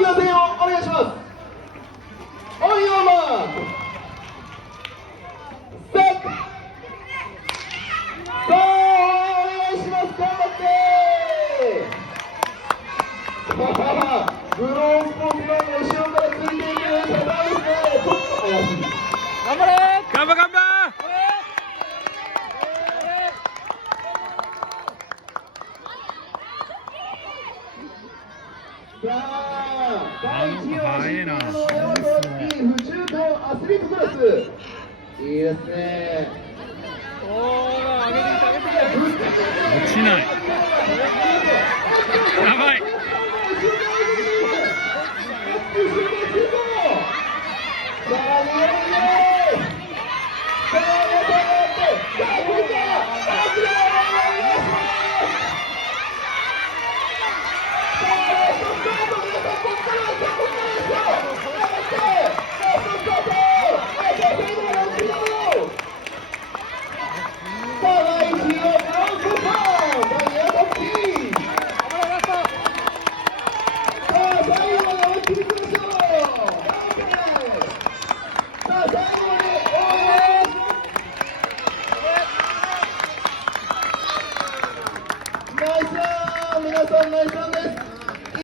きな声援をお願いします。オンヨーマークセット。さあお願いします。頑張ってブローンスポーツマンの後ろからついていく高いですね。ちょっと怪しい。頑張れ頑張頑張さあ第1位を走っているのは大和スキー不中等アスリートクラス。いいですね。落ちない。やばい。さ